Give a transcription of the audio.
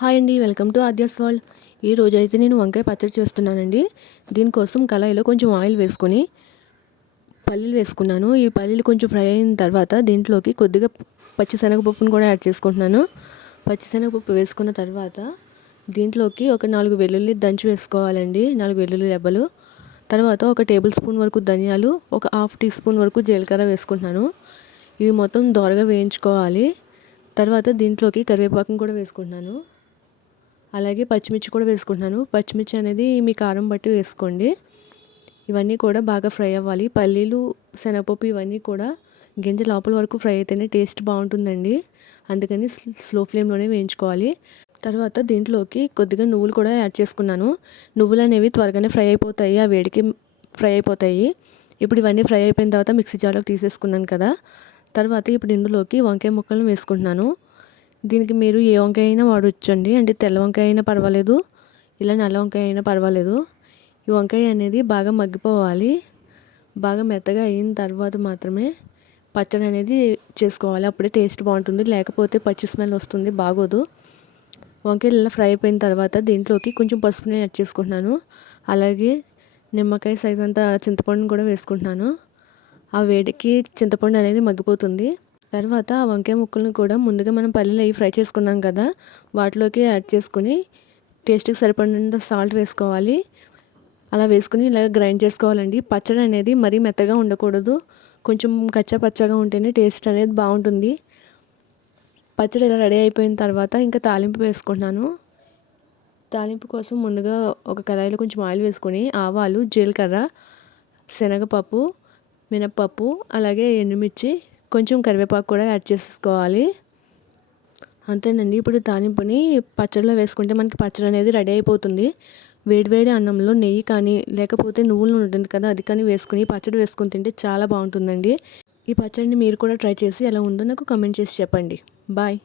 Hi అండి, welcome to Aadya's world. ఈరోజు అయితే నేను వంకాయ పచ్చడి చేస్తున్నానండి. దీనికోసం కళాయిలో కొంచెం ఆయిల్ వేసుకొని పల్లీలు వేసుకున్నాను. ఈ పల్లీలు కొంచెం ఫ్రై అయిన తర్వాత దీంట్లోకి కొద్దిగా పచ్చిశనగపప్పును కూడా యాడ్ చేసుకుంటున్నాను. పచ్చిశనగపప్పు వేసుకున్న తర్వాత దీంట్లోకి ఒక 4 వెల్లుల్లి దంచి వేసుకోవాలండి, 4 వెల్లుల్లి రెబ్బలు. తర్వాత ఒక టేబుల్ స్పూన్ వరకు ధనియాలు, ఒక హాఫ్ టీ స్పూన్ వరకు జీలకర్ర వేసుకుంటున్నాను. ఇవి మొత్తం దోరగా వేయించుకోవాలి. తర్వాత దీంట్లోకి కరివేపాకును కూడా వేసుకుంటున్నాను. అలాగే పచ్చిమిర్చి కూడా వేసుకుంటున్నాను. పచ్చిమిర్చి అనేది మీ కారం బట్టి వేసుకోండి. ఇవన్నీ కూడా బాగా ఫ్రై అవ్వాలి. పల్లీలు, శనగపప్పు ఇవన్నీ కూడా గింజ లోపల వరకు ఫ్రై అయితేనే టేస్ట్ బాగుంటుందండి. అందుకని స్లో ఫ్లేమ్లోనే వేయించుకోవాలి. తర్వాత దీంట్లోకి కొద్దిగా నువ్వులు కూడా యాడ్ చేసుకున్నాను. నువ్వులు అనేవి త్వరగానే ఫ్రై అయిపోతాయి, ఆ వేడికి ఫ్రై అయిపోతాయి. ఇప్పుడు ఇవన్నీ ఫ్రై అయిపోయిన తర్వాత మిక్సీ జార్లోకి తీసేసుకున్నాను కదా. తర్వాత ఇప్పుడు ఇందులోకి వంకాయ ముక్కలను వేసుకుంటున్నాను. దీనికి మీరు ఏ వంకాయ అయినా వాడొచ్చండి, అంటే తెల్ల వంకాయ అయినా పర్వాలేదు, ఇలా నల్ల వంకాయ అయినా పర్వాలేదు. ఈ వంకాయ అనేది బాగా మగ్గిపోవాలి. బాగా మెత్తగా అయిన తర్వాత మాత్రమే పచ్చడి అనేది చేసుకోవాలి, అప్పుడే టేస్ట్ బాగుంటుంది. లేకపోతే పచ్చి స్మెల్ వస్తుంది, బాగోదు. వంకాయలు ఇలా ఫ్రై అయిపోయిన తర్వాత దీంట్లోకి కొంచెం పసుపుని యాడ్ చేసుకుంటున్నాను. అలాగే నిమ్మకాయ సైజ్ అంతా చింతపండుని కూడా వేసుకుంటున్నాను. ఆ వేడికి చింతపండు అనేది మగ్గిపోతుంది. తర్వాత ఆ వంకాయ ముక్కలను కూడా ముందుగా మనం పల్లీలు అవి ఫ్రై చేసుకున్నాం కదా, వాటిలోకి యాడ్ చేసుకుని టేస్ట్కి సరిపడినంత సాల్ట్ వేసుకోవాలి. అలా వేసుకుని ఇలా గ్రైండ్ చేసుకోవాలండి. పచ్చడి అనేది మరీ మెత్తగా ఉండకూడదు, కొంచెం కచ్చా పచ్చగా ఉంటేనే టేస్ట్ అనేది బాగుంటుంది. పచ్చడి ఇలా రెడీ అయిపోయిన తర్వాత ఇంకా తాలింపు వేసుకుంటున్నాను. తాలింపు కోసం ముందుగా ఒక కడాయిలో కొంచెం ఆయిల్ వేసుకొని ఆవాలు, జీలకర్ర, శనగపప్పు, మినప్పప్పు, అలాగే ఎండుమిర్చి, కొంచెం కరివేపాకు కూడా యాడ్ చేసుకోవాలి. అంతేనండి. ఇప్పుడు తాలింపుని పచ్చడిలో వేసుకుంటే మనకి పచ్చడి అనేది రెడీ అయిపోతుంది. వేడివేడి అన్నంలో నెయ్యి కానీ లేకపోతే నువ్వుల నూనె ఉంటుంది కదా, అది కానీ వేసుకుని పచ్చడి వేసుకొని తింటే చాలా బాగుంటుందండి. ఈ పచ్చడిని మీరు కూడా ట్రై చేసి ఎలా ఉందో నాకు కామెంట్ చేసి చెప్పండి. బాయ్.